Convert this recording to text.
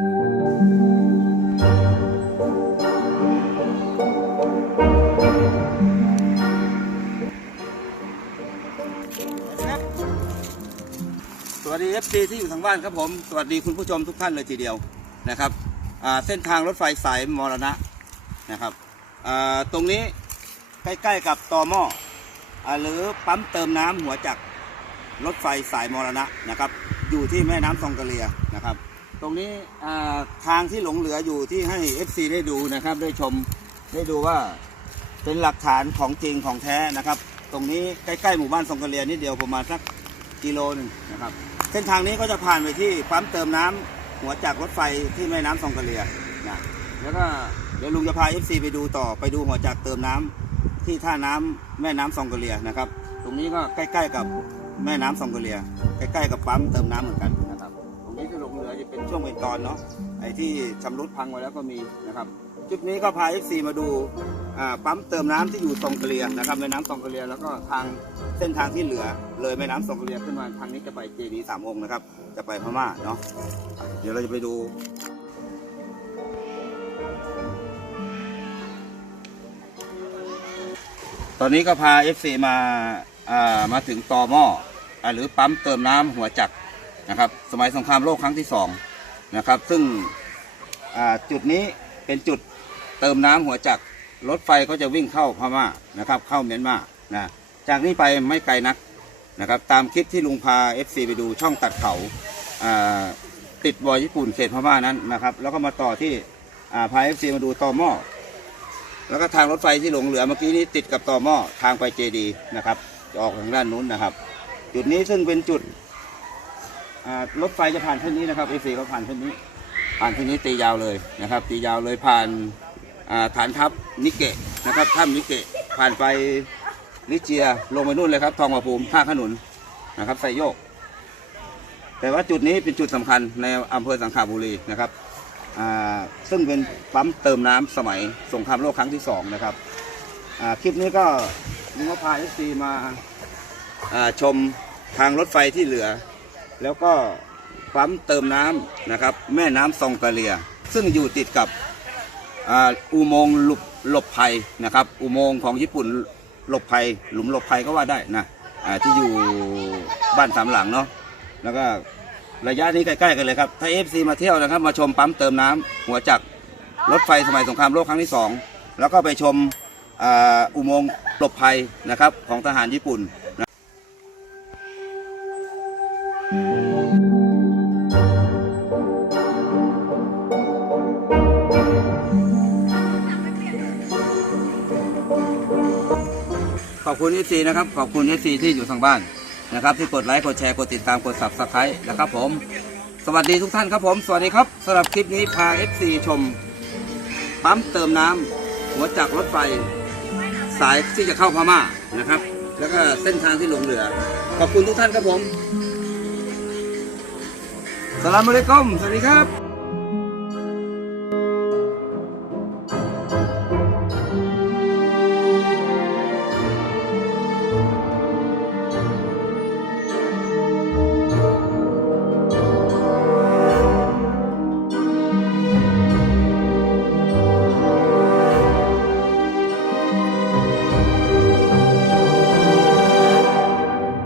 สวัสดี FC ที่อยู่ทางบ้านครับผม สวัสดีคุณผู้ชมทุกท่านเลยทีเดียวนะครับอ่าเส้นทางรถไฟสายมรณะนะครับอ่าตรงนี้ใกล้ๆกับตอหม้ออ่าหรือปั๊มเติมน้ำหัวจักรรถไฟสายมรณะนะครับ อยู่ที่แม่น้ำซองกะเลียนะครับ ตรงนี้ทางที่หลงเหลืออยู่ที่ให้ FC ได้ดูนะครับ ได้ชมได้ดูว่าเป็นหลักฐานของจริงของแท้นะครับ ตรงนี้ใกล้ๆหมู่บ้านซองกะเลียนิดเดียวประมาณสักกิโลหนึ่งนะครับ เส้นทางนี้ก็จะผ่านไปที่ปั๊มเติมน้ำหัวจากรถไฟที่แม่น้ำซองกะเลียนะแล้วก็เดี๋ยวลุงจะพา FC ไปดูต่อไปดูหัวจากเติมน้ำที่ท่าน้ำแม่น้ำซองกะเลียนะครับ ตรงนี้ก็ใกล้ ๆ กับแม่น้ำซองกะเลีย ใกล้ ๆ กับปั๊มเติมน้ำเหมือนกันนะครับ จะเป็นช่วงเป็นตอนเนาะไอ้ที่ชำรุดพังไว้แล้วก็มีนะครับจุดนี้ก็พา FC มาดูปั๊มเติมน้ำที่อยู่ซองกะเลียนะครับแม่น้ำซองกะเลียแล้วก็ทางเส้นทางที่เหลือ เลยแม่น้ำสองกะเรียขึ้นมาทางนี้จะไปเจดีสามองค์นะครับ จะไปพม่าเนาะเดี๋ยวเราจะไปดูตอนนี้ก็พา FC มาามาถึงตอหม้ออหรือปั๊มเติมน้ำหัวจักร นะครับ สมัยสงครามโลกครั้งที่สองนะครับ ซึ่งจุดนี้เป็นจุดเติมน้ำหัวจักรรถไฟก็จะวิ่งเข้าพม่านะครับ เข้าเมียนมานะจากนี้ไปไม่ไกลนักนะครับ ตามคลิปที่ลุงพา FC ไปดูช่องตัดเขาาติดบอยญี่ปุ่นเขตพม่านั้นนะครับ แล้วก็มาต่อที่อ่าพา FC มาดูตอหม้อแล้วก็ทางรถไฟที่หลงเหลือเมื่อกี้นี้ติดกับตอหม้อทางไปเจดีนะครับ จะออกทางด้านนู้นนะครับ จุดนี้ซึ่งเป็นจุด อ่ารถไฟจะผ่านเส้นนี้นะครับ FC เขาผ่านเส้นนี้ ผ่านเส้นนี้ตียาวเลยนะครับ ตียาวเลยผ่านอ่าฐานทัพนิเกะนะครับถ้ำนิเกะผ่านไปลิเจียลงไปนู่นเลยครับทองผาภูมิท่าขนุนนะครับไซโยก แต่ว่าจุดนี้เป็นจุดสำคัญในอำเภอสังขาบุรีนะครับซึ่งเป็นปั๊มเติมน้ำสมัยสงครามโลกครั้งที่สองนะครับคลิปนี้ก็ลุงก็พาเอฟซีมาชมทางรถไฟที่เหลือ แล้วก็ปั๊มเติมน้ำนะครับ แม่น้ำซองกะเลีย ซึ่งอยู่ติดกับอุโมงค์หลบหลบภัยนะครับ อุโมงค์ของญี่ปุ่นหลบภัย หลุมหลบภัยก็ว่าได้นะอ่าที่อยู่บ้านสามหลังเนาะแล้วก็ระยะนี้ใกล้ๆกันเลยครับ ถ้าเอฟซีมาเที่ยวนะครับ มาชมปั๊มเติมน้ำหัวจักรรถไฟสมัยสงครามโลกครั้งที่สองแล้วก็ไปชมอ่าอุโมงค์หลบภัยนะครับของทหารญี่ปุ่น ขอบคุณเอซีนะครับ ขอบคุณเอซีที่อยู่ทางบ้านนะครับ ที่กดไลค์กดแชร์กดติดตามกด subscribe นะครับผม สวัสดีทุกท่านครับผม สวัสดีครับสำหรับคลิปนี้พาเอฟซีชมปั๊มเติมน้ำหัวจักรรถไฟ สายที่จะเข้าพม่านะครับ แล้วก็เส้นทางที่หลงเหลือ ขอบคุณทุกท่านครับผม สลามอะลัยกุมสวัสดีครับ